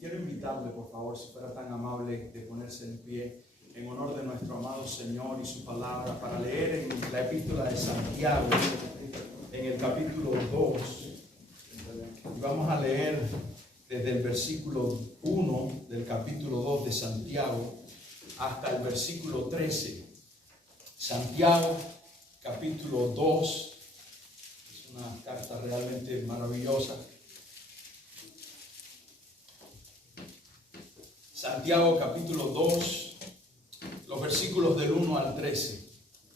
quiero invitarle, por favor, si fuera tan amable de ponerse en pie en honor de nuestro amado Señor y su palabra, para leer en la epístola de Santiago, en el capítulo 2. Y vamos a leer desde el versículo 1 del capítulo 2 de Santiago hasta el versículo 13. Santiago, capítulo 2. Es una carta realmente maravillosa. Santiago, capítulo 2, los versículos del 1 al 13.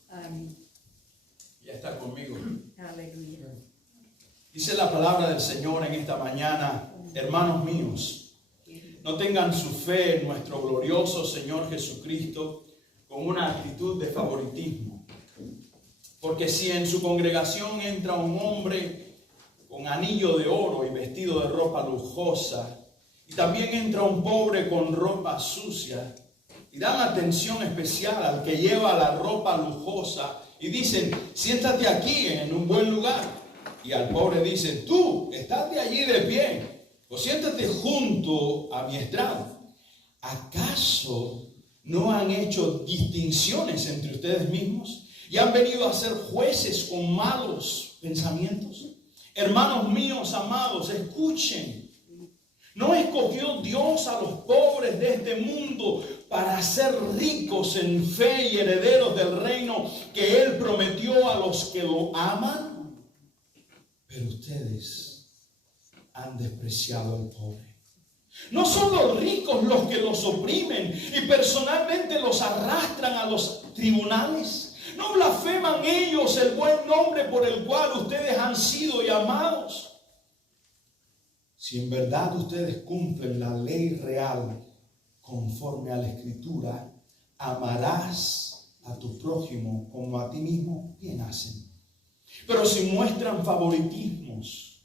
Amén. Ya está conmigo. Aleluya. Dice la palabra del Señor en esta mañana: hermanos míos, no tengan su fe en nuestro glorioso Señor Jesucristo con una actitud de favoritismo. Porque si en su congregación entra un hombre con anillo de oro y vestido de ropa lujosa, y también entra un pobre con ropa sucia, y dan atención especial al que lleva la ropa lujosa, y dicen: siéntate aquí en un buen lugar. Y al pobre dicen: tú, estate allí de pie, o siéntate junto a mi estrado. ¿Acaso no han hecho distinciones entre ustedes mismos y han venido a ser jueces con malos pensamientos? Hermanos míos amados, escuchen. ¿No escogió Dios a los pobres de este mundo para ser ricos en fe y herederos del reino que Él prometió a los que lo aman? Pero ustedes han despreciado al pobre. ¿No son los ricos los que los oprimen y personalmente los arrastran a los tribunales? ¿No blasfeman ellos el buen nombre por el cual ustedes han sido llamados? Si en verdad ustedes cumplen la ley real conforme a la Escritura, amarás a tu prójimo como a ti mismo, bien hacen. Pero si muestran favoritismos,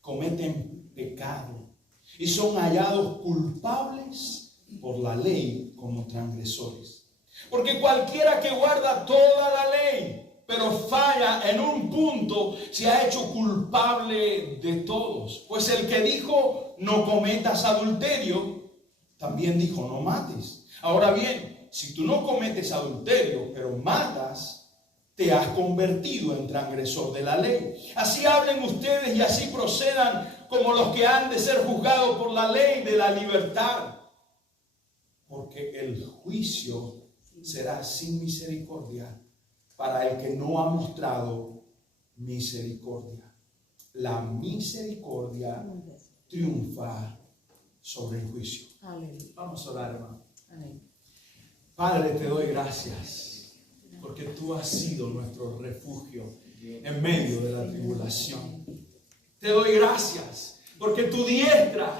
cometen pecado y son hallados culpables por la ley como transgresores. Porque cualquiera que guarda toda la ley, pero falla en un punto, se ha hecho culpable de todos. Pues el que dijo: no cometas adulterio, también dijo: no mates. Ahora bien, si tú no cometes adulterio, pero matas, te has convertido en transgresor de la ley. Así hablen ustedes y así procedan como los que han de ser juzgados por la ley de la libertad. Porque el juicio será sin misericordia para el que no ha mostrado misericordia. La misericordia triunfa sobre el juicio. Aleluya. Vamos a orar, hermano. Amén. Padre, te doy gracias porque tú has sido nuestro refugio en medio de la tribulación. Te doy gracias porque tu diestra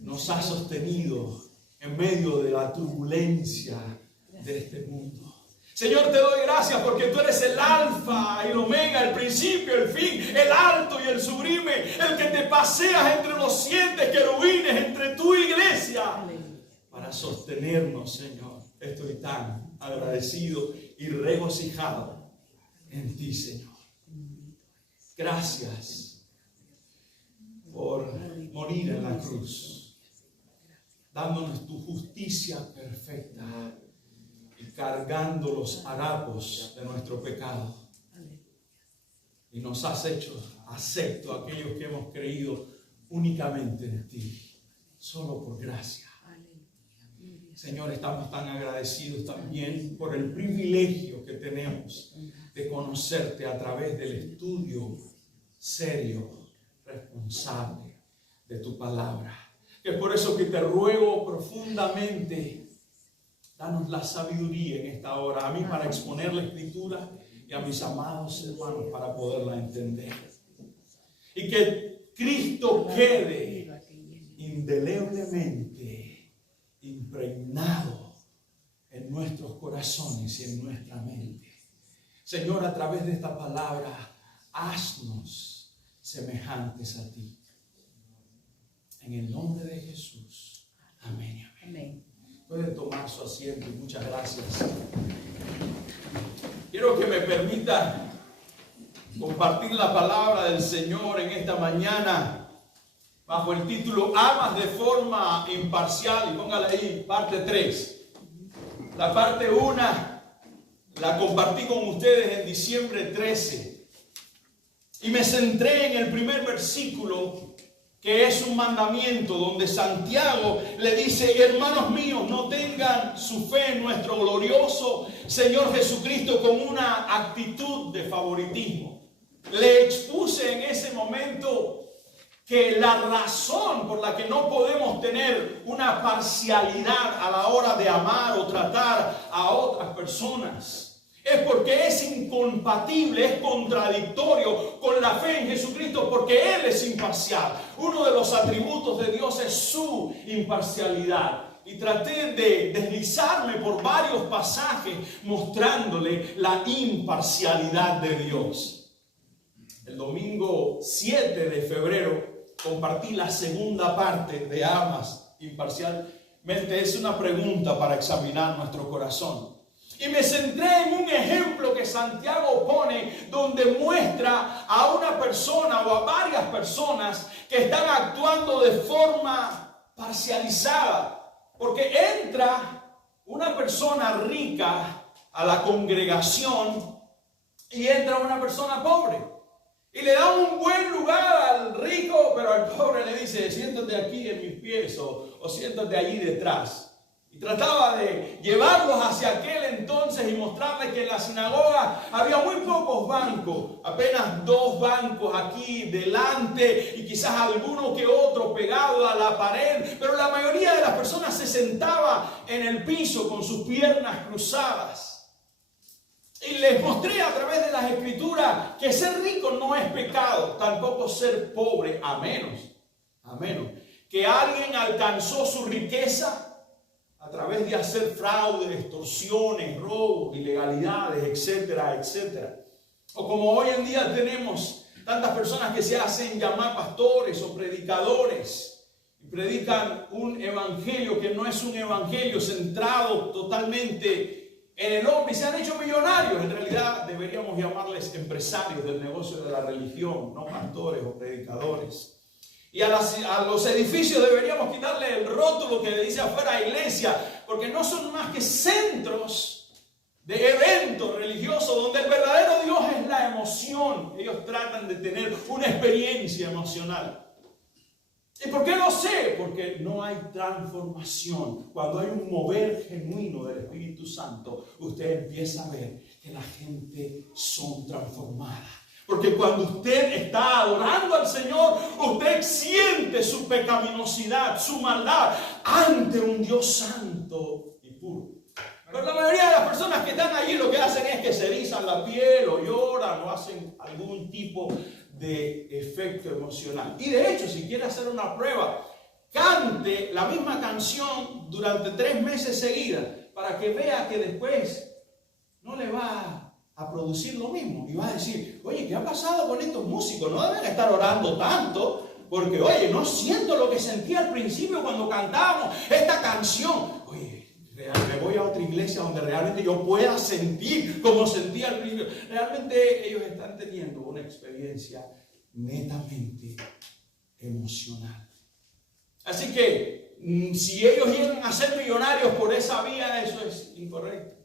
nos ha sostenido en medio de la turbulencia de este mundo. Señor, te doy gracias porque tú eres el alfa y el omega, el principio, el fin, el alto y el sublime, el que te paseas entre los 7 querubines, entre tu iglesia, para sostenernos, Señor. Estoy tan agradecido y regocijado en ti, Señor. Gracias por morir en la cruz, dándonos tu justicia perfecta y cargando los harapos de nuestro pecado. Y nos has hecho acepto a aquellos que hemos creído únicamente en ti, solo por gracia. Señor, estamos tan agradecidos también por el privilegio que tenemos de conocerte a través del estudio serio, responsable de tu palabra. Es por eso que te ruego profundamente: danos la sabiduría en esta hora, a mí para exponer la Escritura y a mis amados hermanos para poderla entender. Y que Cristo quede indeleblemente impregnado en nuestros corazones y en nuestra mente. Señor, a través de esta palabra, haznos semejantes a ti. En el nombre de Jesús. Amén. Amén. Pueden tomar su asiento y muchas gracias. Quiero que me permita compartir la palabra del Señor en esta mañana bajo el título Amas de forma imparcial, y póngale ahí parte 3. La parte 1 la compartí con ustedes en diciembre 13 y me centré en el primer versículo, que es un mandamiento donde Santiago le dice: hermanos míos, no tengan su fe en nuestro glorioso Señor Jesucristo con una actitud de favoritismo. Le expuse en ese momento que la razón por la que no podemos tener una parcialidad a la hora de amar o tratar a otras personas es porque es incompatible, es contradictorio con la fe en Jesucristo, porque Él es imparcial. Uno de los atributos de Dios es su imparcialidad. Y traté de deslizarme por varios pasajes mostrándole la imparcialidad de Dios. El domingo 7 de febrero compartí la segunda parte de Amas imparcialmente. Es una pregunta para examinar nuestro corazón. Y me centré en un ejemplo que Santiago pone, donde muestra a una persona o a varias personas que están actuando de forma parcializada. Porque entra una persona rica a la congregación y entra una persona pobre. Y le da un buen lugar al rico, pero al pobre le dice: siéntate aquí en mis pies o siéntate allí detrás. Y trataba de llevarlos hacia aquel entonces y mostrarles que en la sinagoga había muy pocos bancos, apenas 2 bancos aquí delante y quizás alguno que otro pegado a la pared, pero la mayoría de las personas se sentaba en el piso con sus piernas cruzadas. Y les mostré a través de las escrituras que ser rico no es pecado, tampoco ser pobre, a menos que alguien alcanzó su riqueza a través de hacer fraudes, extorsiones, robos, ilegalidades, etcétera, etcétera. O como hoy en día tenemos tantas personas que se hacen llamar pastores o predicadores y predican un evangelio que no es un evangelio centrado totalmente en el hombre y se han hecho millonarios. En realidad deberíamos llamarles empresarios del negocio de la religión, no pastores o predicadores. Y a los edificios deberíamos quitarle el rótulo que le dice afuera iglesia, porque no son más que centros de eventos religiosos donde el verdadero Dios es la emoción. Ellos tratan de tener una experiencia emocional. ¿Y por qué lo sé? Porque no hay transformación. Cuando hay un mover genuino del Espíritu Santo, usted empieza a ver que la gente son transformadas. Porque cuando usted está adorando al Señor, usted siente su pecaminosidad, su maldad ante un Dios santo y puro. Pero la mayoría de las personas que están allí lo que hacen es que se erizan la piel o lloran o hacen algún tipo de efecto emocional. Y de hecho, si quiere hacer una prueba, cante la misma canción durante 3 meses seguidas para que vea que después no le va a producir lo mismo. Y va a decir: oye, ¿qué ha pasado con estos músicos? No deben estar orando tanto, porque oye, no siento lo que sentí al principio cuando cantábamos esta canción. Oye, me voy a otra iglesia donde realmente yo pueda sentir como sentía al principio. Realmente ellos están teniendo una experiencia netamente emocional. Así que si ellos llegan a ser millonarios por esa vía, eso es incorrecto,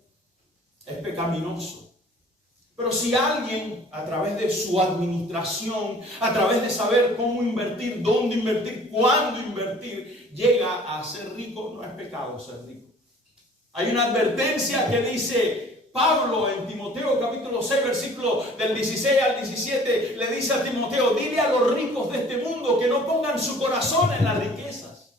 es pecaminoso. Pero si alguien, a través de su administración, a través de saber cómo invertir, dónde invertir, cuándo invertir, llega a ser rico, no es pecado ser rico. Hay una advertencia que dice Pablo en Timoteo capítulo 6, versículo del 16 al 17, le dice a Timoteo: dile a los ricos de este mundo que no pongan su corazón en las riquezas,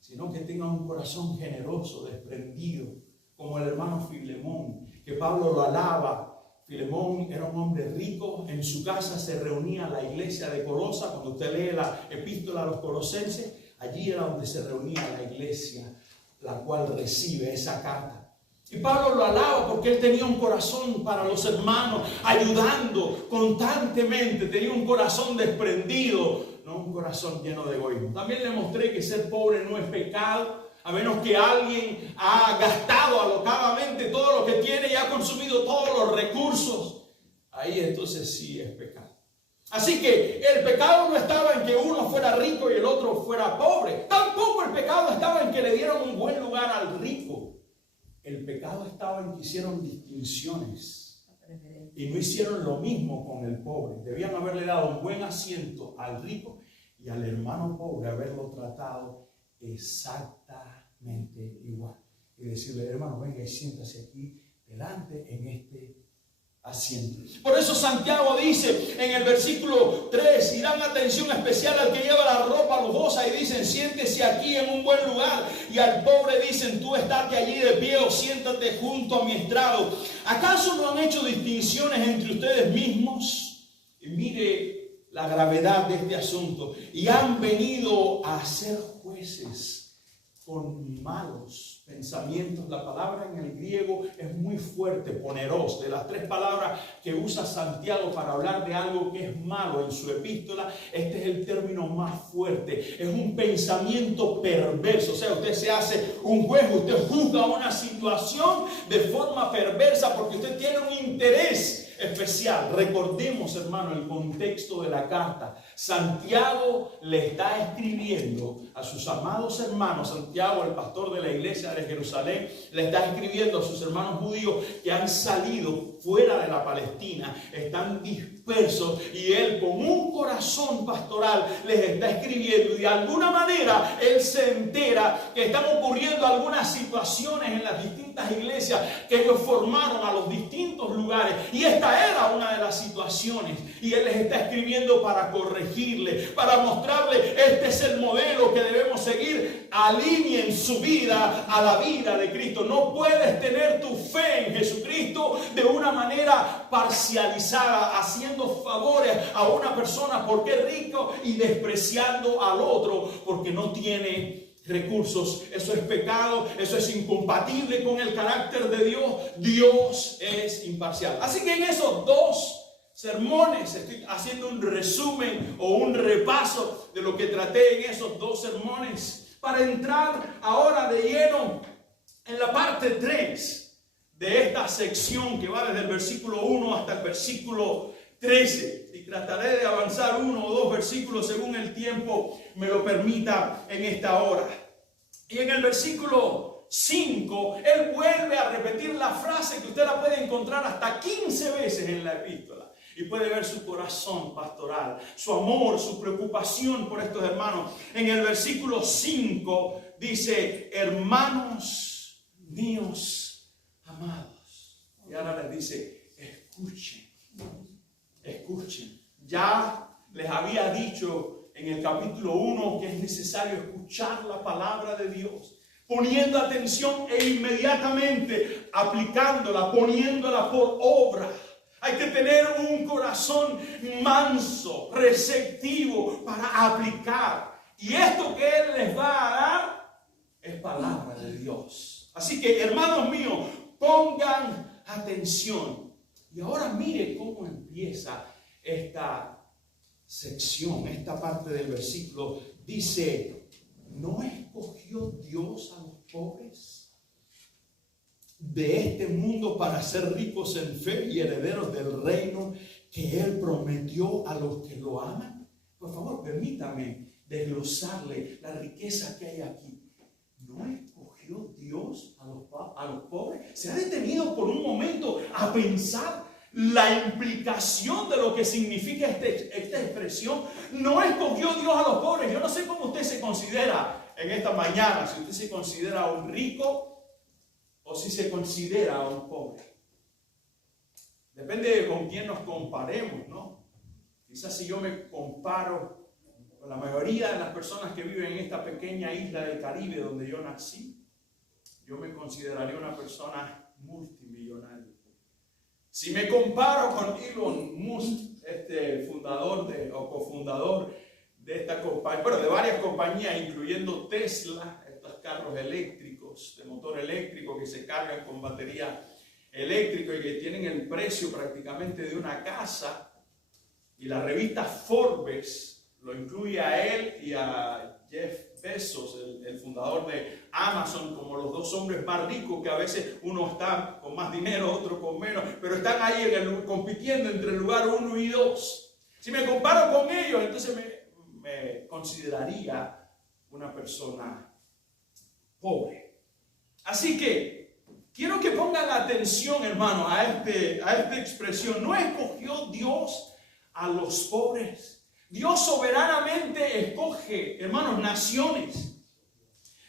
sino que tengan un corazón generoso, desprendido, como el hermano Filemón, que Pablo lo alaba. Filemón era un hombre rico, en su casa se reunía la iglesia de Colosa. Cuando usted lee la epístola a los colosenses, allí era donde se reunía la iglesia, la cual recibe esa carta. Y Pablo lo alaba porque él tenía un corazón para los hermanos, ayudando constantemente, tenía un corazón desprendido, no un corazón lleno de egoísmo. También le mostré que ser pobre no es pecado, a menos que alguien ha gastado alocadamente todo lo que tiene y ha consumido todos los recursos. Ahí entonces sí es pecado. Así que el pecado no estaba en que uno fuera rico y el otro fuera pobre. Tampoco el pecado estaba en que le dieron un buen lugar al rico. El pecado estaba en que hicieron distinciones y no hicieron lo mismo con el pobre. Debían haberle dado un buen asiento al rico y al hermano pobre haberlo tratado exactamente igual. Y decirle, hermano, venga y siéntase aquí delante en este asiento. Por eso Santiago dice en el versículo 3, y dan atención especial al que lleva la ropa lujosa y dicen, siéntese aquí en un buen lugar, y al pobre dicen, tú estate allí de pie o siéntate junto a mi estrado. ¿Acaso no han hecho distinciones entre ustedes mismos? Y mire la gravedad de este asunto, y han venido a ser jueces con malos pensamientos. La palabra en el griego es muy fuerte, poneros. De las tres palabras que usa Santiago para hablar de algo que es malo en su epístola, este es el término más fuerte. Es un pensamiento perverso. O sea, usted se hace un juez, usted juzga una situación de forma perversa porque usted tiene un interés especial. Recordemos, hermano, el contexto de la carta. Santiago le está escribiendo a sus amados hermanos. Santiago, el pastor de la iglesia de Jerusalén, le está escribiendo a sus hermanos judíos que han salido fuera de la Palestina, están dispersos, y él con un corazón pastoral les está escribiendo, y de alguna manera él se entera que están ocurriendo algunas situaciones en las distintas iglesias que ellos formaron a los distintos lugares, y esta era una de las situaciones, y él les está escribiendo para corregirle, para mostrarle, este es el modelo que debemos seguir. Alineen su vida a la vida de Cristo. No puedes tener tu fe en Jesucristo de una manera parcializada, haciendo favores a una persona porque es rico y despreciando al otro porque no tiene recursos. Eso es pecado, eso es incompatible con el carácter de Dios. Dios es imparcial. Así que en esos dos sermones estoy haciendo un resumen o un repaso de lo que traté en esos dos sermones, para entrar ahora de lleno en la parte 3 de esta sección que va desde el versículo 1 hasta el versículo 13. Y trataré de avanzar uno o dos versículos según el tiempo me lo permita en esta hora. Y en el versículo 5, él vuelve a repetir la frase que usted la puede encontrar hasta 15 veces en la epístola. Y puede ver su corazón pastoral, su amor, su preocupación por estos hermanos. En el versículo 5 dice, hermanos míos amados. Y ahora les dice, escuchen, escuchen. Ya les había dicho en el capítulo 1 que es necesario escuchar la palabra de Dios, poniendo atención e inmediatamente aplicándola, poniéndola por obra. Hay que tener un corazón manso, receptivo para aplicar. Y esto que Él les va a dar es palabra de Dios. Así que, hermanos míos, pongan atención. Y ahora mire cómo empieza esta sección, esta parte del versículo. Dice, ¿no escogió Dios a los pobres de este mundo para ser ricos en fe y herederos del reino que Él prometió a los que lo aman? Por favor, permítame desglosarle la riqueza que hay aquí. ¿No escogió Dios a los pobres? ¿Se ha detenido por un momento a pensar la implicación de lo que significa esta expresión? ¿No escogió Dios a los pobres? Yo no sé cómo usted se considera en esta mañana, si usted se considera un rico o si se considera un pobre. Depende de con quién nos comparemos, ¿no? Quizás si yo me comparo con la mayoría de las personas que viven en esta pequeña isla del Caribe donde yo nací, yo me consideraría una persona multimillonaria. Si me comparo con Elon Musk, fundador o cofundador de esta compañía, bueno, de varias compañías, incluyendo Tesla, estos carros eléctricos, de motor eléctrico que se cargan con batería eléctrica y que tienen el precio prácticamente de una casa, y la revista Forbes lo incluye a él y a Jeff Bezos, el fundador de Amazon, como los dos hombres más ricos, que a veces uno está con más dinero, otro con menos, pero están ahí compitiendo entre el lugar 1 y 2. Si me comparo con ellos, entonces me consideraría una persona pobre. Así que quiero que pongan atención, hermano, a esta expresión. No escogió Dios a los pobres. Dios soberanamente escoge, hermanos, naciones.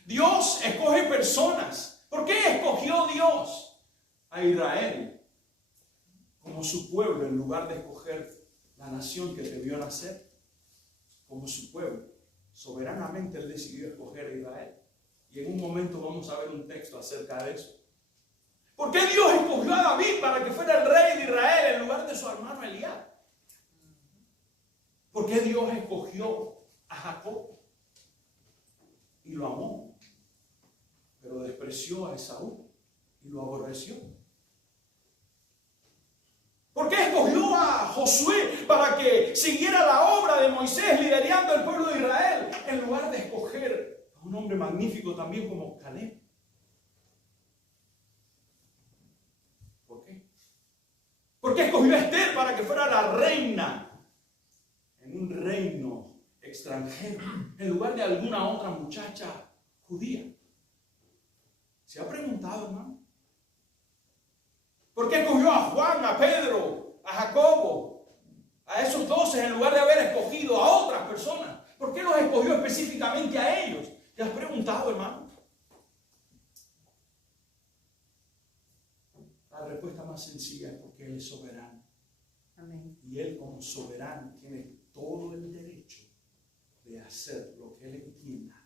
Dios escoge personas. ¿Por qué escogió Dios a Israel como su pueblo en lugar de escoger la nación que debió nacer como su pueblo? Soberanamente Él decidió escoger a Israel. Y en un momento vamos a ver un texto acerca de eso. ¿Por qué Dios escogió a David para que fuera el rey de Israel en lugar de su hermano Eliab? ¿Por qué Dios escogió a Jacob y lo amó, pero despreció a Esaú y lo aborreció? ¿Por qué escogió a Josué para que siguiera la obra de Moisés liderando el pueblo de Israel en lugar de escoger a un hombre magnífico también como Caleb? ¿Por qué? ¿Por qué escogió a Esther para que fuera la reina en un reino extranjero en lugar de alguna otra muchacha judía? ¿Se ha preguntado, hermano? ¿Por qué escogió a Juan, a Pedro, a Jacobo, a esos 12 en lugar de haber escogido a otras personas? ¿Por qué los escogió específicamente a ellos? ¿Te has preguntado, hermano? La respuesta más sencilla es porque Él es soberano. Amén. Y Él, como soberano, tiene todo el derecho de hacer lo que Él entienda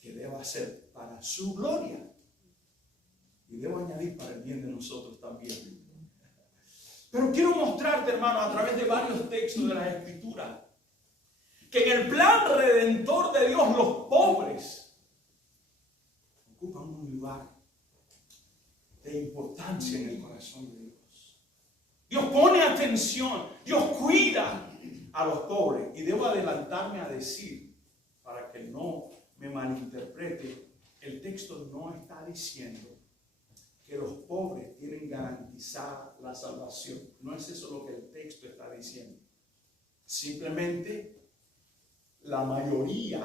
que deba hacer para su gloria. Y debo añadir para el bien de nosotros también. Pero quiero mostrarte, hermano, a través de varios textos de las Escrituras, que en el plan redentor de Dios los pobres ocupan un lugar de importancia en el corazón de Dios. Dios pone atención, Dios cuida a los pobres. Y debo adelantarme a decir, para que no me malinterprete, el texto no está diciendo que los pobres tienen garantizada la salvación. No es eso lo que el texto está diciendo. Simplemente la mayoría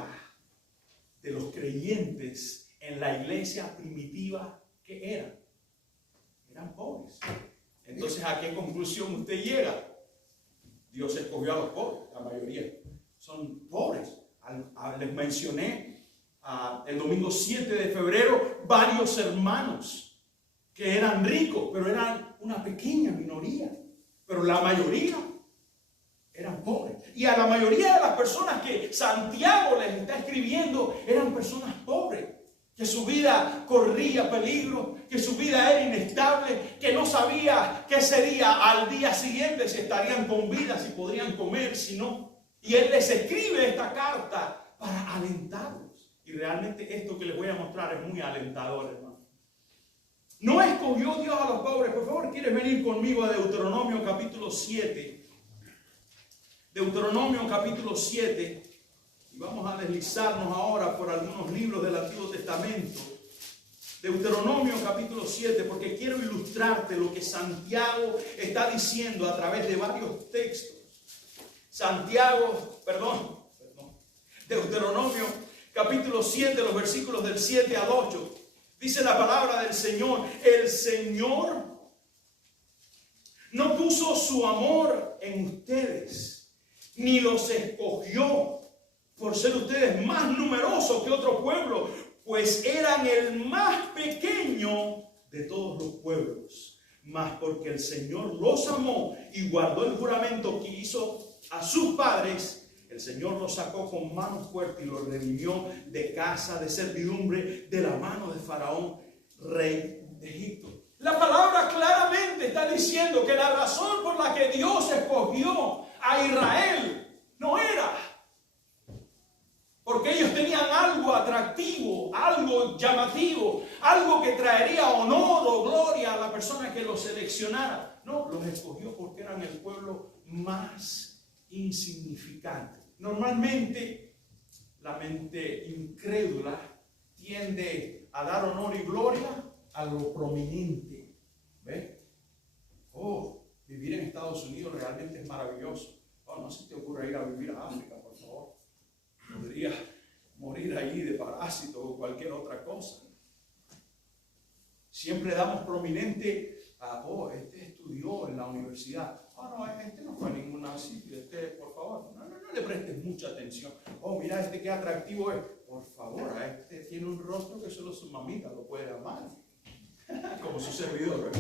de los creyentes en la iglesia primitiva que eran pobres. Entonces, ¿a qué conclusión usted llega? Dios escogió a los pobres, la mayoría son pobres. Les mencioné el domingo 7 de febrero varios hermanos que eran ricos, pero eran una pequeña minoría. Pero la mayoría eran pobres. Y a la mayoría de las personas que Santiago les está escribiendo eran personas pobres, que su vida corría peligro, que su vida era inestable, que no sabía qué sería al día siguiente, si estarían con vida, si podrían comer, si no. Y Él les escribe esta carta para alentarlos. Y realmente esto que les voy a mostrar es muy alentador, hermano. No escogió Dios a los pobres. Por favor, ¿quieres venir conmigo a Deuteronomio capítulo 7? Deuteronomio capítulo 7. Y vamos a deslizarnos ahora por algunos libros del Antiguo Testamento. Deuteronomio capítulo 7, porque quiero ilustrarte lo que Santiago está diciendo a través de varios textos. Deuteronomio capítulo 7, los versículos del 7 al 8. Dice la palabra del Señor: el Señor no puso su amor en ustedes, ni los escogió por ser ustedes más numerosos que otro pueblo, pues eran el más pequeño de todos los pueblos. Mas porque el Señor los amó y guardó el juramento que hizo a sus padres, el Señor los sacó con mano fuerte y los redimió de casa de servidumbre de la mano de Faraón, rey de Egipto. La palabra claramente está diciendo que la razón por la que Dios escogió a Israel no era porque ellos tenían algo atractivo, algo llamativo, algo que traería honor o gloria a la persona que los seleccionara. No, los escogió porque eran el pueblo más insignificante. Normalmente la mente incrédula tiende a dar honor y gloria a lo prominente. ¿Ve? Oh, vivir en Estados Unidos realmente es maravilloso. Oh, no se te ocurra ir a vivir a África, por favor. Podría morir allí de parásito o cualquier otra cosa. Siempre damos prominente a, oh, este estudió en la universidad. Oh, no, este no fue a ningún sitio. Por favor, no le prestes mucha atención. Oh, mira, qué atractivo es. Por favor, a este tiene un rostro que solo su mamita lo puede amar. Como su servidor.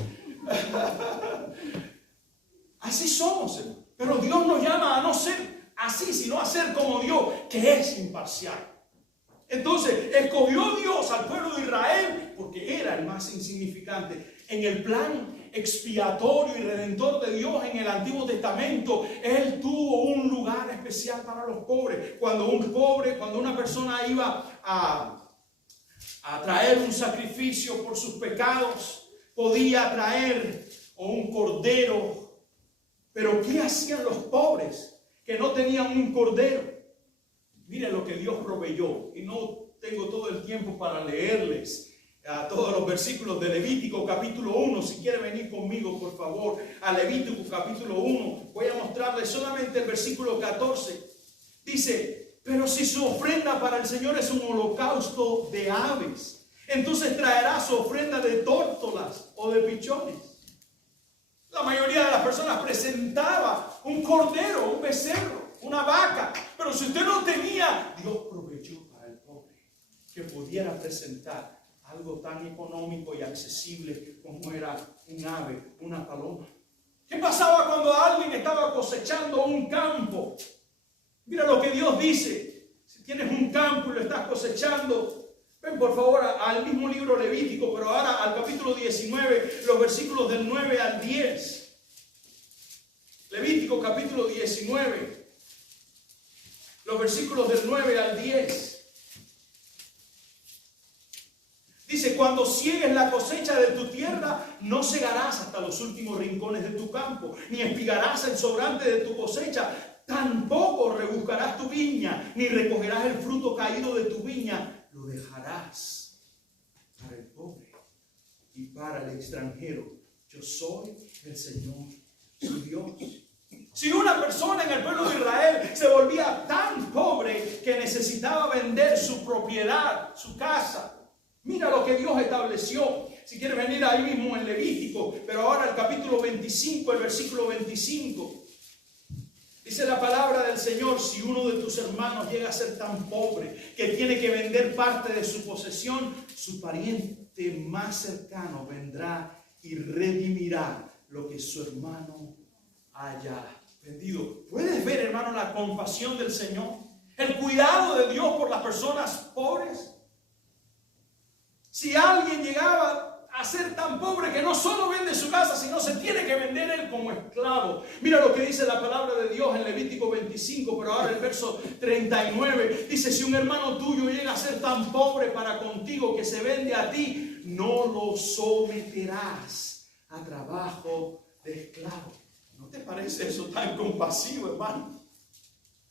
Así somos, hermano. Pero Dios nos llama a no ser así, sino a ser como Dios, que es imparcial. Entonces, escogió Dios al pueblo de Israel porque era el más insignificante. En el plan expiatorio y redentor de Dios en el Antiguo Testamento, Él tuvo un lugar especial para los pobres. Cuando una persona iba a traer un sacrificio por sus pecados, podía traer un cordero. Pero ¿qué hacían los pobres que no tenían un cordero? Mire lo que Dios proveyó. Y no tengo todo el tiempo para leerles a todos los versículos de Levítico capítulo 1. Si quiere venir conmigo, por favor, a Levítico capítulo 1. Voy a mostrarles solamente el versículo 14. Dice: pero si su ofrenda para el Señor es un holocausto de aves, entonces traerá su ofrenda de tórtolas o de pichones. La mayoría de las personas presentaba un cordero, un becerro, una vaca. Pero si usted no tenía, Dios proveyó para el pobre que pudiera presentar algo tan económico y accesible como era un ave, una paloma. ¿Qué pasaba cuando alguien estaba cosechando un campo? Mira lo que Dios dice. Si tienes un campo y lo estás cosechando, ven por favor al mismo libro Levítico, pero ahora al capítulo 19, los versículos del 9 al 10. Levítico capítulo 19, los versículos del 9 al 10. Dice: cuando ciegues la cosecha de tu tierra, no segarás hasta los últimos rincones de tu campo, ni espigarás el sobrante de tu cosecha. Tampoco rebuscarás tu viña, ni recogerás el fruto caído de tu viña. Lo dejarás para el pobre y para el extranjero. Yo soy el Señor, su Dios. Si una persona en el pueblo de Israel se volvía tan pobre que necesitaba vender su propiedad, su casa, mira lo que Dios estableció. Si quieres venir ahí mismo en Levítico, pero ahora el capítulo 25, el versículo 25. Dice la palabra del Señor: si uno de tus hermanos llega a ser tan pobre que tiene que vender parte de su posesión, su pariente más cercano vendrá y redimirá lo que su hermano haya vendido. ¿Puedes ver, hermano, la compasión del Señor? El cuidado de Dios por las personas pobres. Si alguien llegaba a ser tan pobre que no solo vende su casa, sino se tiene que vender él como esclavo. Mira lo que dice la palabra de Dios en Levítico 25, pero ahora el verso 39. Dice: si un hermano tuyo llega a ser tan pobre para contigo que se vende a ti, no lo someterás a trabajo de esclavo. ¿No te parece eso tan compasivo, hermano?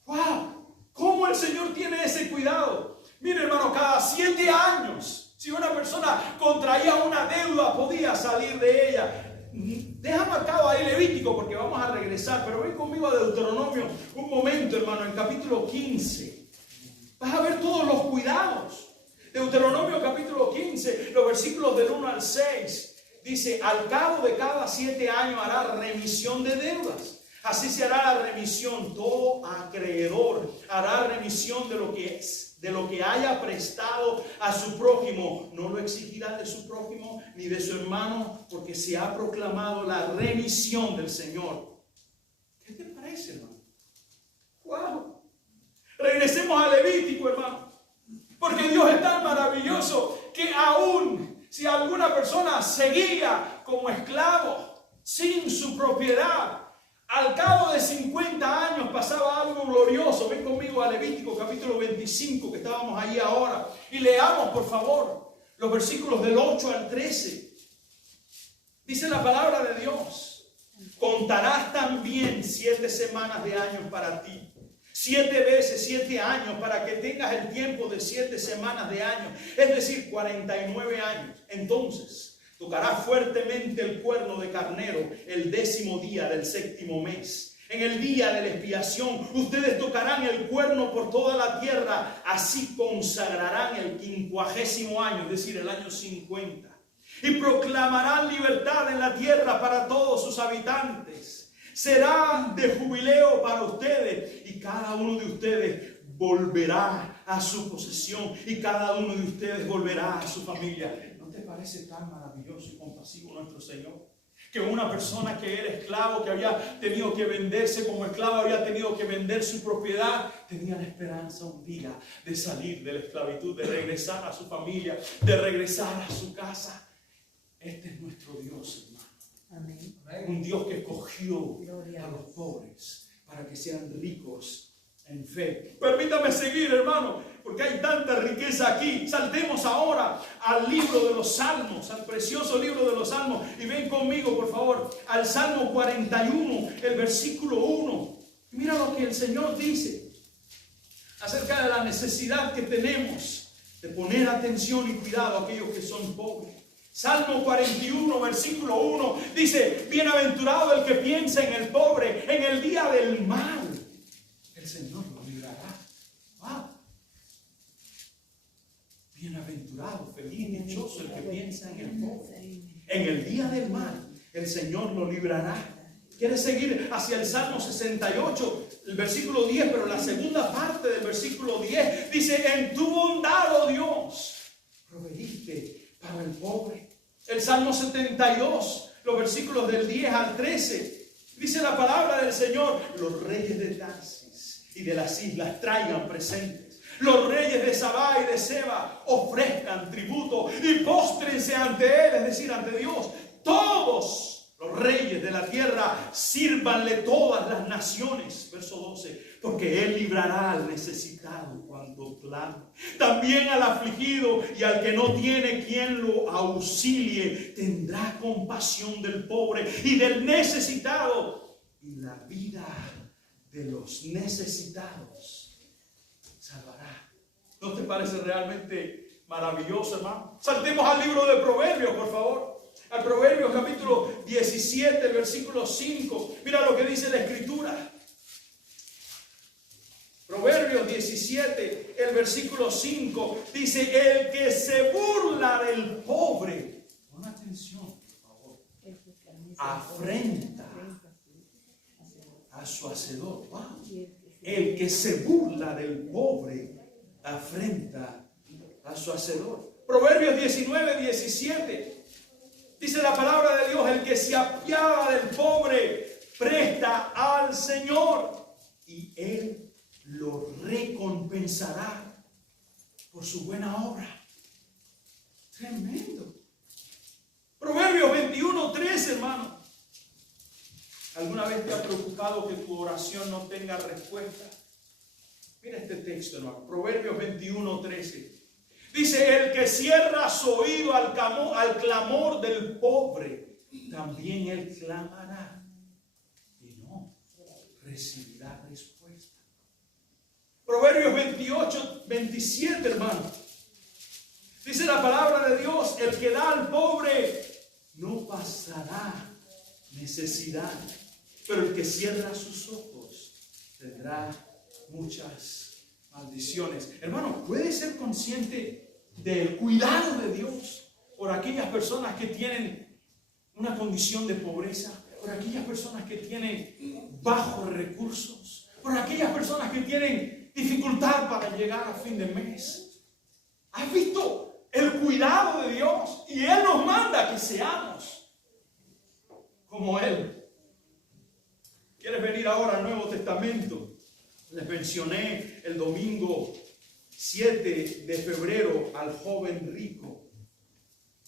¡Wow! ¿Cómo el Señor tiene ese cuidado? Mire, hermano, cada 7 años, si una persona contraía una deuda, podía salir de ella. Deja marcado ahí Levítico porque vamos a regresar, pero ven conmigo a Deuteronomio un momento, hermano, en capítulo 15. Vas a ver todos los cuidados. Deuteronomio capítulo 15, los versículos del 1 al 6. Dice: al cabo de cada 7 años hará remisión de deudas. Así se hará la remisión. Todo acreedor hará remisión de lo que haya prestado a su prójimo. No lo exigirá de su prójimo ni de su hermano, porque se ha proclamado la remisión del Señor. ¿Qué te parece, hermano? ¡Wow! Regresemos a Levítico, hermano. Porque Dios es tan maravilloso que aún si alguna persona seguía como esclavo sin su propiedad, al cabo de 50 años pasaba algo glorioso. Ven conmigo a Levítico capítulo 25, que estábamos ahí ahora. Y leamos, por favor, los versículos del 8 al 13. Dice la palabra de Dios: contarás también 7 semanas de años para ti. 7 veces 7 años, para que tengas el tiempo de 7 semanas de años. Es decir, 49 años. Entonces tocará fuertemente el cuerno de carnero el 10º día del 7º mes. En el día de la expiación, ustedes tocarán el cuerno por toda la tierra, así consagrarán el 50º año, es decir, el año 50. Y proclamarán libertad en la tierra para todos sus habitantes. Será de jubileo para ustedes y cada uno de ustedes volverá a su posesión y cada uno de ustedes volverá a su familia. ¿No te parece tan maravilloso y compasivo nuestro Señor? Que una persona que era esclavo, que había tenido que venderse como esclavo, había tenido que vender su propiedad, tenía la esperanza un día de salir de la esclavitud, de regresar a su familia, de regresar a su casa. Este es nuestro Dios, hermano. Amén. Un Dios que escogió Gloria a a los Dios. pobres para que sean ricos en fe. Permítame seguir, hermano, porque hay tanta riqueza aquí. Saltemos ahora al libro de los Salmos, al precioso libro de los Salmos. Y ven conmigo, por favor, al Salmo 41, el versículo 1. Y mira lo que el Señor dice acerca de la necesidad que tenemos de poner atención y cuidado a aquellos que son pobres. Salmo 41, versículo 1, dice: bienaventurado el que piensa en el pobre en el día del mal. El Señor lo librará. Wow. Bienaventurado, feliz, dichoso el que piensa en el pobre. En el día del mal, el Señor lo librará. ¿Quieres seguir hacia el Salmo 68, el versículo 10? Pero la segunda parte del versículo 10 dice: en tu bondad, oh Dios, proveíste para el pobre. El Salmo 72, los versículos del 10 al 13, dice la palabra del Señor: los reyes de Tarsis y de las islas traigan presentes. Los reyes de Sabá y de Seba ofrezcan tributo y póstrense ante Él, es decir, ante Dios. Todos los reyes de la tierra sírvanle todas las naciones. Verso 12. Porque Él librará al necesitado cuando clame. También al afligido y al que no tiene quien lo auxilie. Tendrá compasión del pobre y del necesitado. Y la vida de los necesitados salvará. ¿No te parece realmente maravilloso, hermano? Saltemos al libro de Proverbios, por favor. Al Proverbios capítulo 17, el versículo 5. Mira lo que dice la Escritura. Proverbios 17, el versículo 5, dice: el que se burla del pobre, pon atención, por favor, afrenta a su hacedor. Wow. El que se burla del pobre, afrenta a su hacedor. Proverbios 19, 17, dice la palabra de Dios: el que se apiada del pobre, presta al Señor, y Él lo recompensará por su buena obra. Tremendo. Proverbios 21, 13, hermano. ¿Alguna vez te ha preocupado que tu oración no tenga respuesta? Mira este texto, hermano. Proverbios 21, 13. Dice: el que cierra su oído al clamor del pobre, también él clamará y no recibirá respuesta. Proverbios 28, 27, hermano. Dice la palabra de Dios: el que da al pobre no pasará necesidad, pero el que cierra sus ojos tendrá muchas maldiciones. Hermano, ¿puede ser consciente del cuidado de Dios por aquellas personas que tienen una condición de pobreza, por aquellas personas que tienen bajos recursos, por aquellas personas que tienen dificultad para llegar a fin de mes? ¿Has visto el cuidado de Dios? Y Él nos manda que seamos como Él. ¿Quieres venir ahora al Nuevo Testamento? Les mencioné el domingo 7 de febrero al joven rico.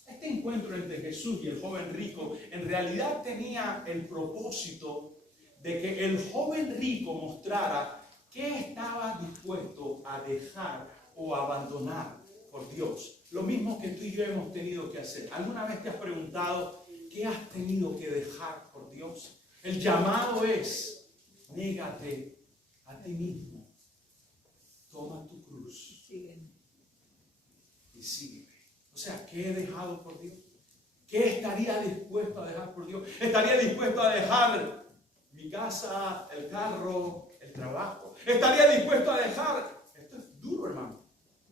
Este encuentro entre Jesús y el joven rico en realidad tenía el propósito de que el joven rico mostrara qué estaba dispuesto a dejar o abandonar por Dios. Lo mismo que tú y yo hemos tenido que hacer. ¿Alguna vez te has preguntado qué has tenido que dejar por Dios? El llamado es: négate a ti mismo, toma tu cruz y sígueme. O sea, ¿qué he dejado por Dios? ¿Qué estaría dispuesto a dejar por Dios? ¿Estaría dispuesto a dejar mi casa, el carro, el trabajo. Estaría dispuesto a dejar, esto es duro, hermano,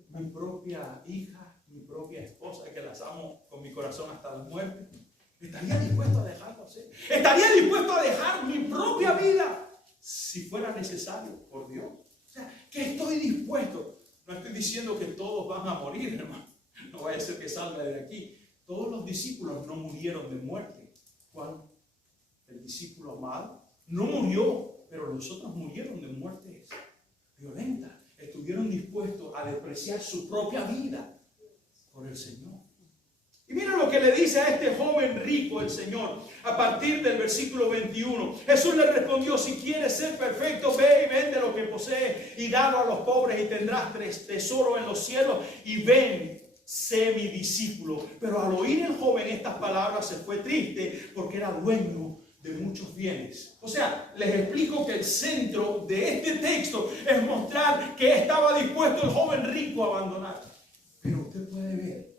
mi propia hija, mi propia esposa, que las amo con mi corazón hasta la muerte. Estaría dispuesto a dejarlo así. Estaría dispuesto a dejar mi propia vida si fuera necesario por Dios. O sea, que estoy dispuesto. No estoy diciendo que todos van a morir, hermano. No vaya a ser que salga de aquí. Todos los discípulos no murieron de muerte. ¿Cuál? El discípulo amado no murió, pero los otros murieron de muerte violenta. Estuvieron dispuestos a despreciar su propia vida por el Señor. Y mira lo que le dice a este joven rico el Señor a partir del versículo 21. Jesús le respondió: si quieres ser perfecto, ve y vende lo que posees y dalo a los pobres y tendrás tesoro en los cielos, y ven, sé mi discípulo. Pero al oír el joven estas palabras se fue triste porque era dueño de muchos bienes. O sea, les explico que el centro de este texto es mostrar que estaba dispuesto el joven rico a abandonar. Pero usted puede ver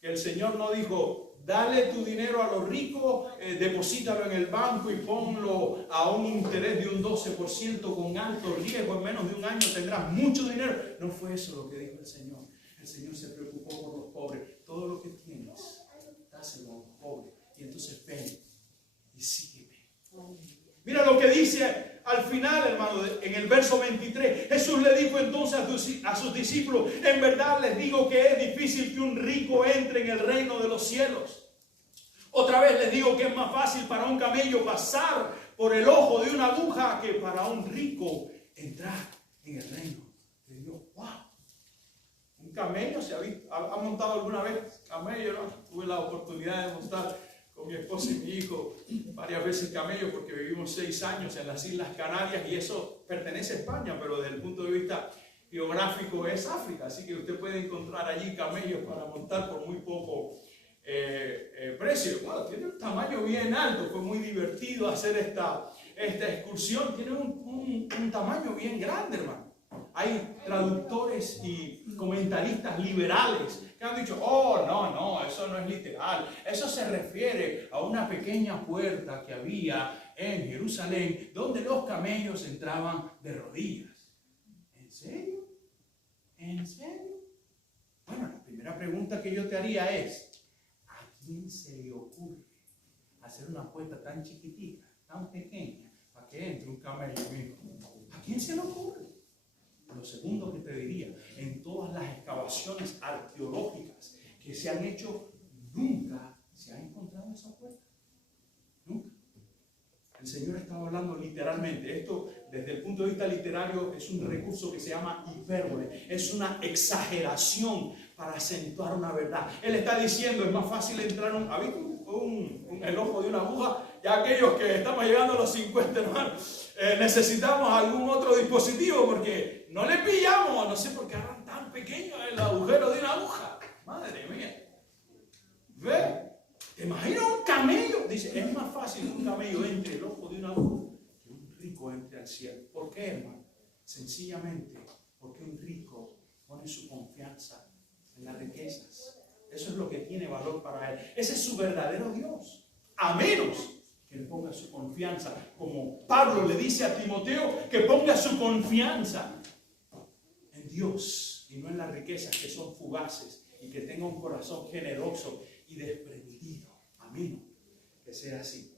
que el Señor no dijo: dale tu dinero a los ricos, deposítalo en el banco y ponlo a un interés de un 12% con alto riesgo, en menos de un año tendrás mucho dinero. No fue eso lo que dijo el Señor. El Señor se preocupó por los pobres. Todo lo que tienes, dáselo a los pobres. Y entonces ven y sígueme. Mira lo que dice al final, hermano, en el verso 23. Jesús le dijo entonces a sus discípulos: en verdad les digo que es difícil que un rico entre en el reino de los cielos. Otra vez les digo que es más fácil para un camello pasar por el ojo de una aguja que para un rico entrar en el reino de Dios. ¡Wow! Un camello, ¿ha montado alguna vez camello? ¿No? Tuve la oportunidad de montar con mi esposa y mi hijo varias veces camello, porque vivimos 6 años en las Islas Canarias y eso pertenece a España, pero desde el punto de vista geográfico es África, así que usted puede encontrar allí camellos para montar por muy poco precio. Bueno, tiene un tamaño bien alto, fue muy divertido hacer esta excursión, tiene un tamaño bien grande, hermano. Hay traductores y comentaristas liberales que han dicho: oh, no, eso no es literal. Eso se refiere a una pequeña puerta que había en Jerusalén donde los camellos entraban de rodillas. ¿En serio? ¿En serio? Bueno, la primera pregunta que yo te haría es: ¿a quién se le ocurre hacer una puerta tan chiquitita, tan pequeña, para que entre un camello mismo? ¿A quién se le ocurre? Lo segundo que te diría: en todas las excavaciones arqueológicas que se han hecho, nunca se ha encontrado esa puerta. Nunca. El Señor estaba hablando literalmente. Esto, desde el punto de vista literario, es un recurso que se llama hipérbole. Es una exageración para acentuar una verdad. Él está diciendo: es más fácil entrar el ojo de una aguja. Ya aquellos que estamos llegando a los 50, hermanos, necesitamos algún otro dispositivo porque no le pillamos. No sé por qué harán tan pequeño el agujero de una aguja. Madre mía. ¿Ve? ¿Te imaginas un camello? Dice: es más fácil que un camello entre el ojo de una aguja que un rico entre al cielo. ¿Por qué, hermano? Sencillamente porque un rico pone su confianza en las riquezas. Eso es lo que tiene valor para él. Ese es su verdadero Dios. A menos que él ponga su confianza, como Pablo le dice a Timoteo, que ponga su confianza en Dios y no en las riquezas que son fugaces, y que tenga un corazón generoso y desprendido. Amén. Que sea así.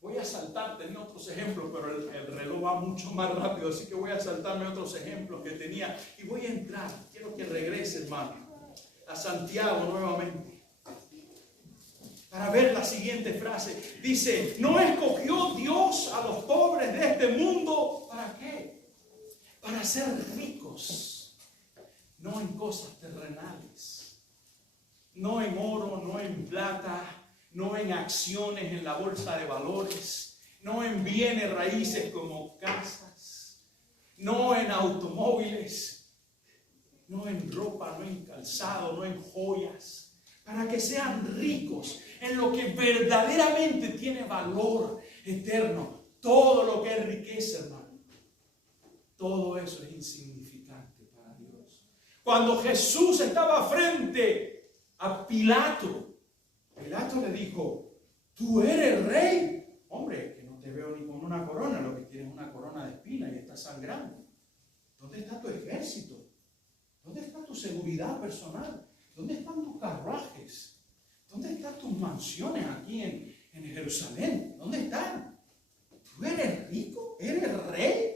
Voy a saltar, tenía otros ejemplos, pero el reloj va mucho más rápido, así que voy a saltarme otros ejemplos que tenía y voy a entrar. Quiero que regrese, hermano, a Santiago nuevamente, para ver la siguiente frase. Dice: ¿no escogió Dios a los pobres de este mundo? ¿Para qué? Para ser ricos, no en cosas terrenales, no en oro, no en plata, no en acciones en la bolsa de valores, no en bienes raíces como casas, no en automóviles, no en ropa, no en calzado, no en joyas, para que sean ricos en lo que verdaderamente tiene valor eterno. Todo lo que es riqueza, hermano, todo eso es insignificante para Dios. Cuando Jesús estaba frente a Pilato, Pilato le dijo: tú eres rey. Hombre, que no te veo ni con una corona, lo que tienes es una corona de espinas y estás sangrando. ¿Dónde está tu ejército? ¿Dónde está tu seguridad personal? ¿Dónde están tus carruajes? ¿Dónde están tus mansiones aquí en Jerusalén? ¿Dónde están? ¿Tú eres rico? ¿Eres rey?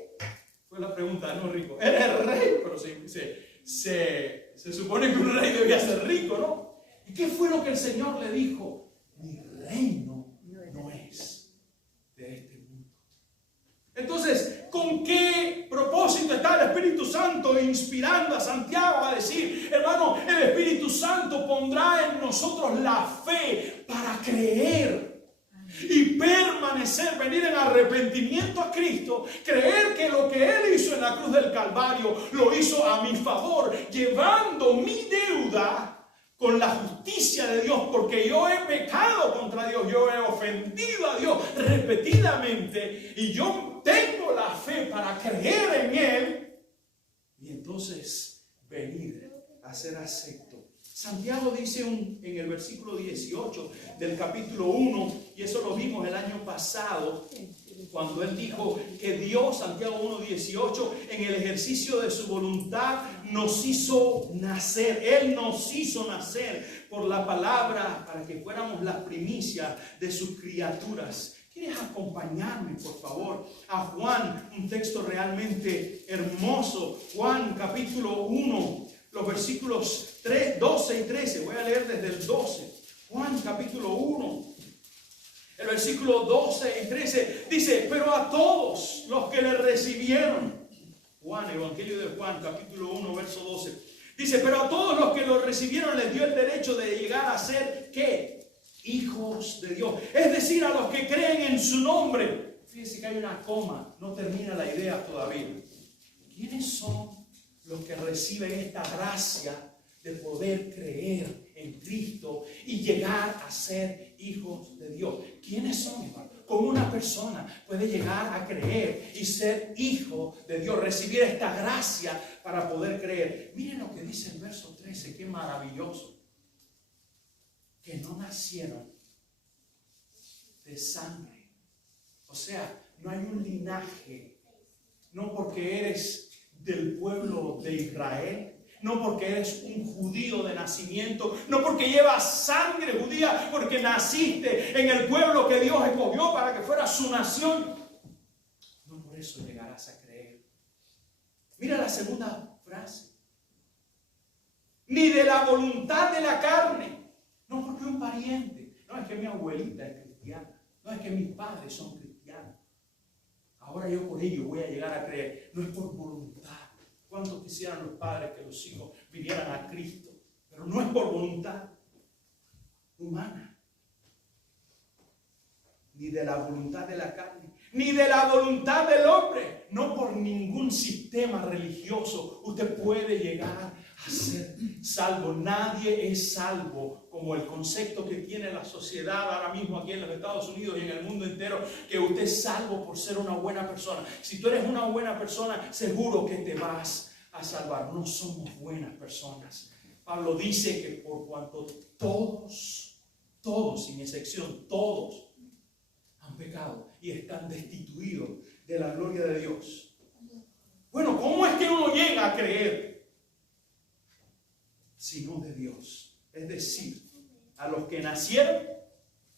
Fue la pregunta, no rico. ¿Eres rey? Pero se supone que un rey debía ser rico, ¿no? ¿Y qué fue lo que el Señor le dijo? Mi reino no es de este mundo. Entonces, ¿con qué propósito está el Espíritu Santo inspirando a Santiago a decir, hermano, el Espíritu Santo pondrá en nosotros la fe para creer y permanecer, venir en arrepentimiento a Cristo, creer que lo que Él hizo en la cruz del Calvario lo hizo a mi favor, llevando mi deuda con la justicia de Dios, porque yo he pecado contra Dios, yo he ofendido a Dios repetidamente y yo tengo la fe para creer en Él y entonces venir a ser acepto. Santiago dice en el versículo 18 del capítulo 1, y eso lo vimos el año pasado, cuando él dijo que Dios, Santiago 1:18, en el ejercicio de su voluntad nos hizo nacer. Él nos hizo nacer por la palabra para que fuéramos las primicias de sus criaturas. ¿Quieres acompañarme, por favor, a Juan? Un texto realmente hermoso. Juan capítulo 1, los versículos 12 y 13. Voy a leer desde el 12. Juan capítulo 1. El versículo 12 y 13 dice, pero a todos los que le recibieron, Juan, Evangelio de Juan, capítulo 1, verso 12, dice, pero a todos los que lo recibieron les dio el derecho de llegar a ser, ¿qué? Hijos de Dios. Es decir, a los que creen en su nombre. Fíjense que hay una coma, no termina la idea todavía. ¿Quiénes son los que reciben esta gracia de poder creer en Cristo y llegar a ser hijos de Dios? ¿Quiénes son, hermano? Como una persona puede llegar a creer y ser hijo de Dios, recibir esta gracia para poder creer. Miren lo que dice el verso 13, qué maravilloso. Que no nacieron de sangre. O sea, no hay un linaje. No porque eres del pueblo de Israel, no porque eres un judío de nacimiento, no porque llevas sangre judía, porque naciste en el pueblo que Dios escogió para que fuera su nación. No por eso llegarás a creer. Mira la segunda frase. Ni de la voluntad de la carne. No porque un pariente. No es que mi abuelita es cristiana. No es que mis padres son cristianos. Ahora yo por ello voy a llegar a creer. No es por voluntad. ¿Cuántos quisieran los padres que los hijos vinieran a Cristo? Pero no es por voluntad humana. Ni de la voluntad de la carne. Ni de la voluntad del hombre. No por ningún sistema religioso usted puede llegar a ser salvo. Nadie es salvo como el concepto que tiene la sociedad ahora mismo aquí en los Estados Unidos y en el mundo entero, que usted es salvo por ser una buena persona. Si tú eres una buena persona, seguro que te vas a salvar. No somos buenas personas. Pablo dice que por cuanto todos, sin excepción, todos han pecado y están destituidos de la gloria de Dios. Bueno, ¿cómo es que uno llega a creer? Sino de Dios. Es decir, a los que nacieron,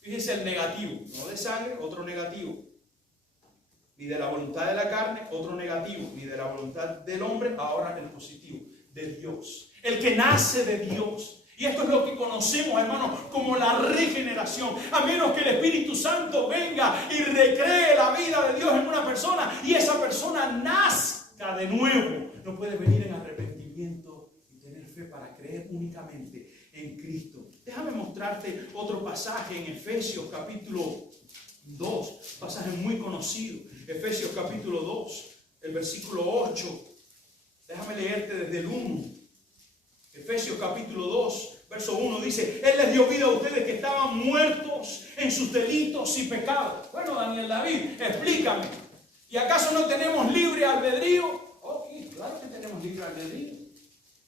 fíjense el negativo, no de sangre, otro negativo. Ni de la voluntad de la carne, otro negativo. Ni de la voluntad del hombre, ahora el positivo, de Dios. El que nace de Dios. Y esto es lo que conocemos, hermanos, como la regeneración. A menos que el Espíritu Santo venga y recree la vida de Dios en una persona y esa persona nazca de nuevo, no puede venir en arrepentimiento y tener fe para creer únicamente en Cristo. Déjame mostrarte otro pasaje en Efesios capítulo 2, pasaje muy conocido. Efesios capítulo 2, el versículo 8. Déjame leerte desde el 1. Efesios capítulo 2, verso 1 dice, Él les dio vida a ustedes que estaban muertos en sus delitos y pecados. Bueno, Daniel David, explícame. ¿Y acaso no tenemos libre albedrío? Ok, claro que tenemos libre albedrío.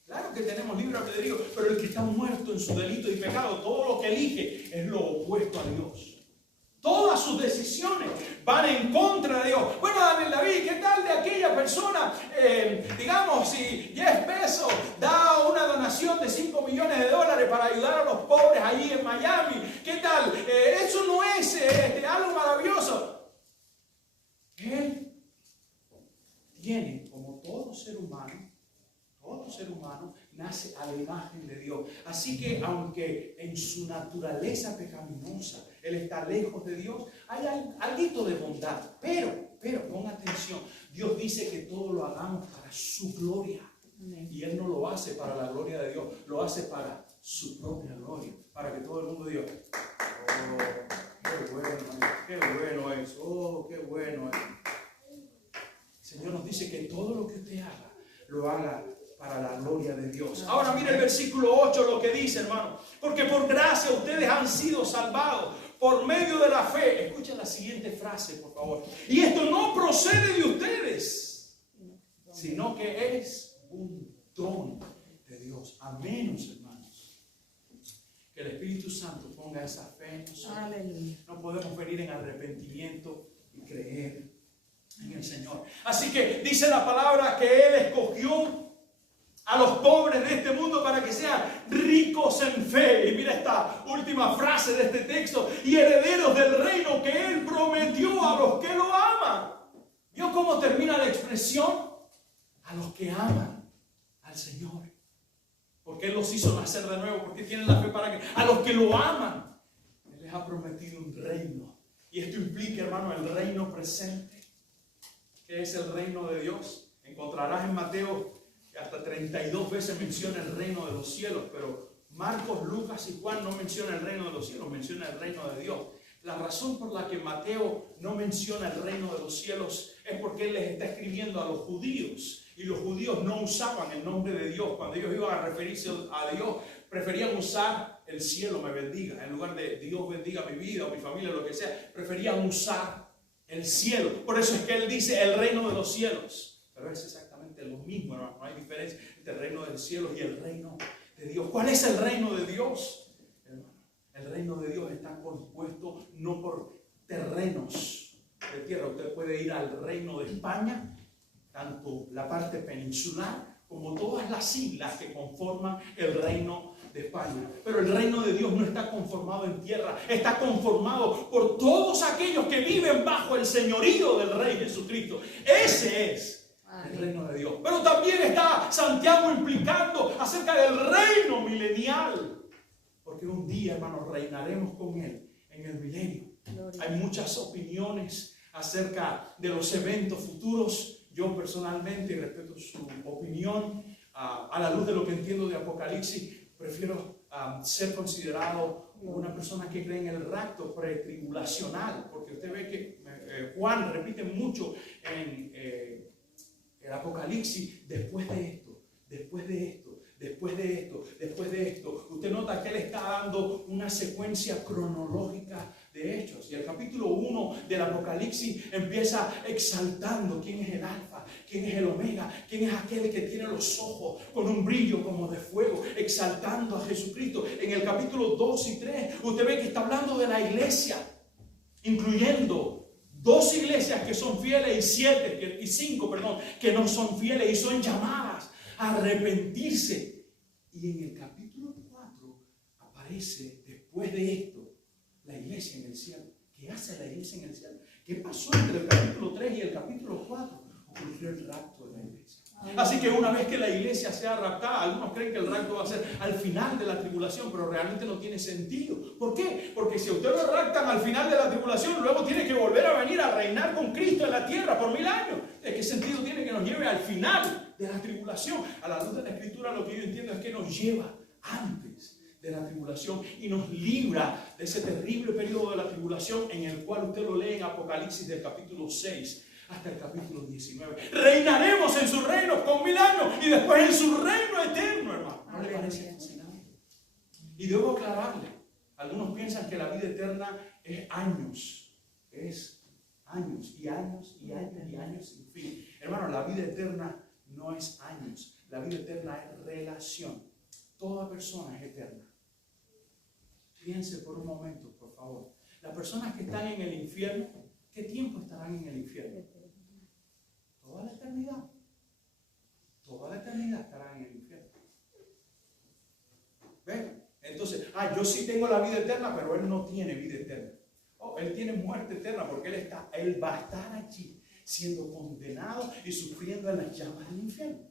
Claro que tenemos libre albedrío, pero el que está muerto en su delito y pecado, todo lo que elige es lo opuesto a Dios. Todas sus decisiones van en contra de Dios. Bueno, David, ¿qué tal de aquella persona? Digamos, si Jeff Bezos da una donación de $5 millones para ayudar a los pobres allí en Miami. ¿Qué tal? Eso no es algo maravilloso. Él tiene, como todo ser humano, nace a la imagen de Dios. Así que aunque en su naturaleza pecaminosa Él está lejos de Dios, hay algo de bondad. Pero, pon atención, Dios dice que todo lo hagamos para su gloria. Y Él no lo hace para la gloria de Dios, lo hace para su propia gloria, para que todo el mundo diga, oh, qué bueno es, oh, qué bueno es. El Señor nos dice que todo lo que usted haga, lo haga para la gloria de Dios. Ahora mire el versículo 8 lo que dice, hermano. Porque por gracia ustedes han sido salvados por medio de la fe. Escuchen la siguiente frase, por favor. Y esto no procede de ustedes, sino que es un don de Dios. A menos, hermanos, que el Espíritu Santo ponga esa fe en nosotros. Aleluya. No podemos venir en arrepentimiento y creer en el Señor. Así que dice la palabra que Él escogió a los pobres de este mundo para que sean ricos en fe. Y mira esta última frase de este texto: y herederos del reino que Él prometió a los que lo aman. ¿Vio cómo termina la expresión? A los que aman al Señor. Porque Él los hizo nacer de nuevo. Porque tienen la fe para que a los que lo aman, Él les ha prometido un reino. Y esto implica, hermano, el reino presente. ¿Qué es el reino de Dios? Encontrarás en Mateo que hasta 32 veces menciona el reino de los cielos, pero Marcos, Lucas y Juan no mencionan el reino de los cielos, menciona el reino de Dios. La razón por la que Mateo no menciona el reino de los cielos es porque él les está escribiendo a los judíos, y los judíos no usaban el nombre de Dios. Cuando ellos iban a referirse a Dios, preferían usar el cielo me bendiga, en lugar de Dios bendiga mi vida o mi familia, lo que sea, preferían usar el cielo. Por eso es que él dice el reino de los cielos, pero es exactamente lo mismo, hermano. No hay diferencia entre el reino del cielo y el reino de Dios. ¿Cuál es el reino de Dios, hermano? El reino de Dios está compuesto no por terrenos de tierra. Usted puede ir al reino de España, tanto la parte peninsular como todas las islas que conforman el reino de España. Pero el reino de Dios no está conformado en tierra, está conformado por todos aquellos que viven bajo el señorío del Rey Jesucristo. Ese es el reino de Dios. Pero también está Santiago implicando acerca del reino milenial, porque un día, hermanos, reinaremos con Él en el milenio. Hay muchas opiniones acerca de los eventos futuros. Yo personalmente, y respeto su opinión, a la luz de lo que entiendo de Apocalipsis, prefiero ser considerado una persona que cree en el rapto pretribulacional, porque usted ve que Juan repite mucho en el Apocalipsis: después de esto, después de esto, después de esto, después de esto. Usted nota que él está dando una secuencia cronológica de hechos. Y el capítulo 1 del Apocalipsis empieza exaltando quién es el Alfa, quién es el Omega, quién es aquel que tiene los ojos con un brillo como de fuego, exaltando a Jesucristo. En el capítulo 2 y 3 usted ve que está hablando de la iglesia, incluyendo 2 iglesias que son fieles y 5 que no son fieles y son llamadas a arrepentirse. Y en el capítulo 4 aparece, después de esto, la iglesia en el cielo. ¿Qué hace la iglesia en el cielo? ¿Qué pasó entre el capítulo 3 y el capítulo 4? Ocurrió el rapto de la iglesia. Así que una vez que la iglesia sea raptada, algunos creen que el rapto va a ser al final de la tribulación, pero realmente no tiene sentido. ¿Por qué? Porque si a usted lo raptan al final de la tribulación, luego tiene que volver a venir a reinar con Cristo en la tierra por 1000 años. ¿De qué sentido tiene que nos lleve al final de la tribulación? A la luz de la Escritura, lo que yo entiendo es que nos lleva antes de la tribulación y nos libra de ese terrible periodo de la tribulación, en el cual usted lo lee en Apocalipsis del capítulo 6 hasta el capítulo 19. Reinaremos en su reino con 1000 años y después en su reino eterno, hermano. ¿No le parece fascinante? Y debo aclararle, algunos piensan que la vida eterna es años, es años y años y años y años sin fin. Hermano, la vida eterna no es años, la vida eterna es relación. Toda persona es eterna. Piense por un momento, por favor. Las personas que están en el infierno, ¿qué tiempo estarán en el infierno? Toda la eternidad. Toda la eternidad estarán en el infierno. ¿Ven? Entonces, yo sí tengo la vida eterna, pero él no tiene vida eterna. Él tiene muerte eterna porque él va a estar allí siendo condenado y sufriendo en las llamas del infierno.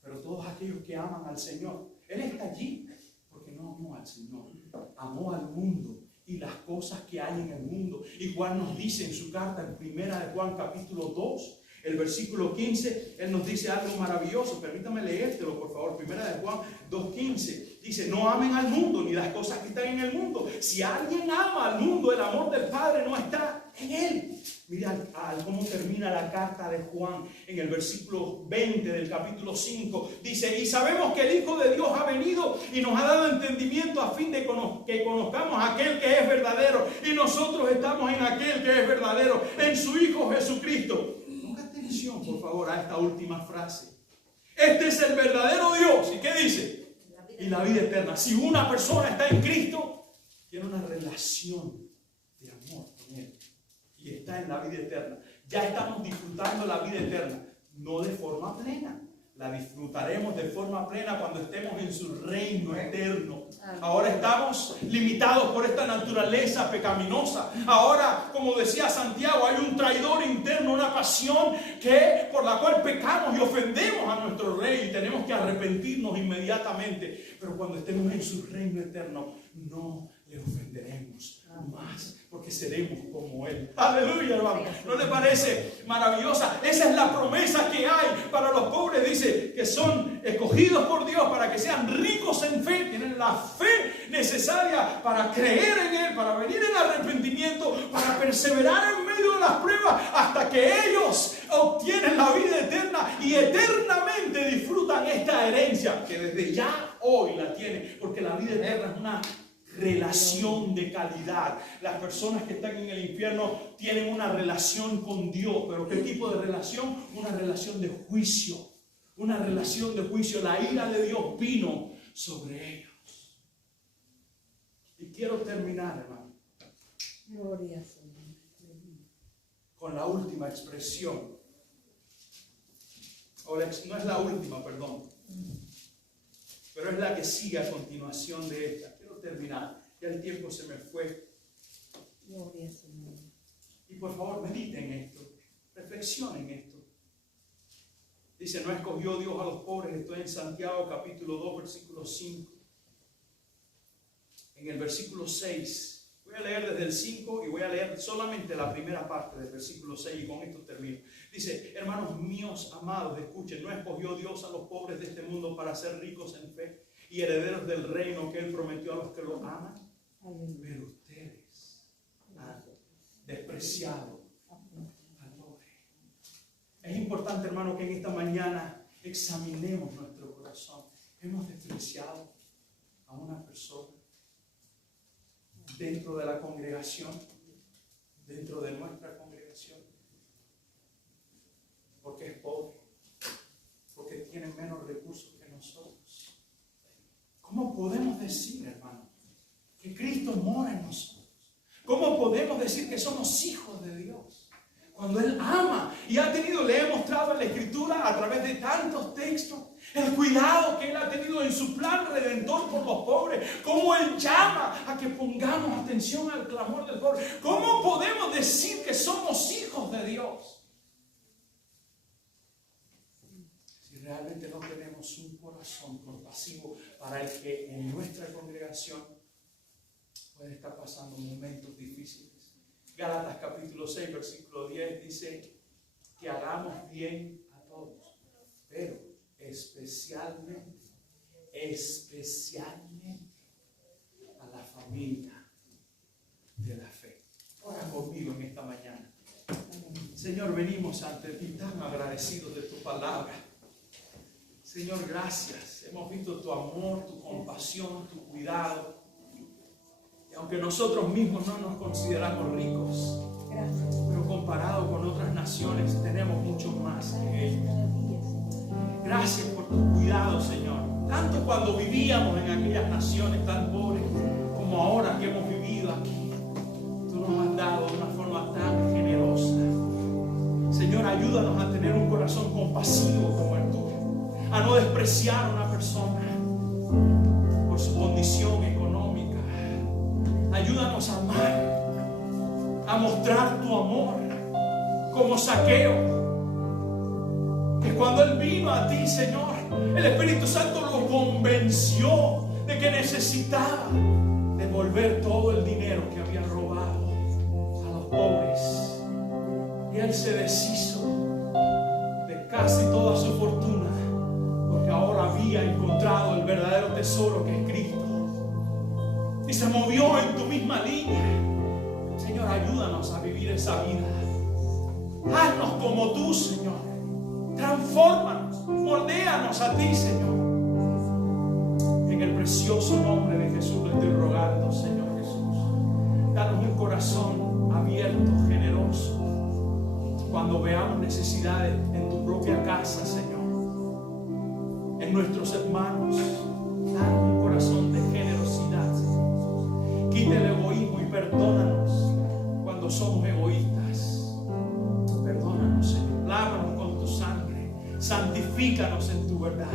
Pero todos aquellos que aman al Señor, él está allí porque no amó al Señor, amó al mundo y las cosas que hay en el mundo. Y Juan nos dice en su carta, en primera de Juan capítulo 2, el versículo 15, él nos dice algo maravilloso. Permítame leértelo, por favor. Primera de Juan 2:15. Dice, no amen al mundo ni las cosas que están en el mundo. Si alguien ama al mundo, el amor del Padre no está en él. Mira cómo termina la carta de Juan en el versículo 20 del capítulo 5. Dice, y sabemos que el Hijo de Dios ha venido y nos ha dado entendimiento a fin de que conozcamos a aquel que es verdadero. Y nosotros estamos en aquel que es verdadero, en su Hijo Jesucristo. Ponga atención, por favor, a esta última frase. Este es el verdadero Dios. ¿Y qué dice? Y la vida eterna. Si una persona está en Cristo, tiene una relación de amor con Él y está en la vida eterna. Ya estamos disfrutando la vida eterna, no de forma plena. La disfrutaremos de forma plena cuando estemos en su reino eterno. Ahora estamos limitados por esta naturaleza pecaminosa. Ahora, como decía Santiago, hay un traidor interno, una pasión por la cual pecamos y ofendemos a nuestro Rey y tenemos que arrepentirnos inmediatamente. Pero cuando estemos en su reino eterno, no le ofenderemos más, porque seremos como Él. Aleluya, hermano. ¿No le parece maravillosa? Esa es la promesa que hay para los pobres. Dice que son escogidos por Dios para que sean ricos en fe. Tienen la fe necesaria para creer en Él, para venir en arrepentimiento, para perseverar en medio de las pruebas hasta que ellos obtienen la vida eterna y eternamente disfrutan esta herencia que desde ya hoy la tienen, porque la vida eterna es una relación de calidad. Las personas que están en el infierno tienen una relación con Dios. ¿Pero qué tipo de relación? Una relación de juicio. Una relación de juicio. La ira de Dios vino sobre ellos. Y quiero terminar, hermano, Gloria al Señor. con la última expresión. No es la última, perdón, pero es la que sigue a continuación de esta. Terminar, ya el tiempo se me fue. Gloria al Señor. Y por favor mediten esto, reflexionen esto. Dice, no escogió Dios a los pobres. Estoy en Santiago capítulo 2 versículo 5. En el versículo 6, voy a leer desde el 5 y voy a leer solamente la primera parte del versículo 6 y con esto termino. Dice, hermanos míos amados, escuchen, no escogió Dios a los pobres de este mundo para ser ricos en fe y herederos del reino que Él prometió a los que lo aman. Pero ustedes han despreciado al pobre. Es importante, hermano, que en esta mañana examinemos nuestro corazón. ¿Hemos despreciado a una persona dentro de la congregación? Dentro de nuestra congregación. Porque es pobre. Porque tiene menos recursos que nosotros. ¿Cómo podemos decir, hermano, que Cristo mora en nosotros? ¿Cómo podemos decir que somos hijos de Dios? Cuando Él ama y le he mostrado en la Escritura a través de tantos textos, el cuidado que Él ha tenido en su plan redentor por los pobres, cómo Él llama a que pongamos atención al clamor del pobre. ¿Cómo podemos decir que somos hijos de Dios si realmente no tenemos un corazón compasivo para el que en nuestra congregación puede estar pasando momentos difíciles? Gálatas capítulo 6 versículo 10 dice que hagamos bien a todos, pero especialmente a la familia de la fe. Ora conmigo en esta mañana. Señor, venimos ante ti tan agradecidos de tu palabra. Señor, gracias. Hemos visto tu amor, tu compasión, tu cuidado. Y aunque nosotros mismos no nos consideramos ricos, pero comparado con otras naciones tenemos mucho más que ellos. Gracias por tu cuidado, Señor. Tanto cuando vivíamos en aquellas naciones tan pobres como ahora que hemos vivido aquí. tú nos has dado de una forma tan generosa. Señor, ayúdanos a tener un corazón compasivo como el tuyo, a no despreciar a una persona por su condición económica. Ayúdanos a amar, a mostrar tu amor como Zaqueo, que cuando él vino a ti, Señor, el Espíritu Santo lo convenció de que necesitaba devolver todo el dinero que había robado a los pobres. Y él se deshizo de casi toda su fortuna, porque ahora había encontrado el verdadero tesoro que es Cristo. Y se movió en tu misma línea. Señor, ayúdanos a vivir esa vida. Haznos como tú, Señor. Transfórmanos, moldéanos a ti, Señor. En el precioso nombre de Jesús lo estoy rogando, Señor Jesús. Danos un corazón abierto, generoso. Cuando veamos necesidades en tu propia casa, Señor, en nuestros hermanos, danos un corazón de generosidad, Señor. Quita el egoísmo y perdónanos cuando somos egoístas. Perdónanos, Señor. Lávanos con tu sangre. Santifícanos en tu verdad.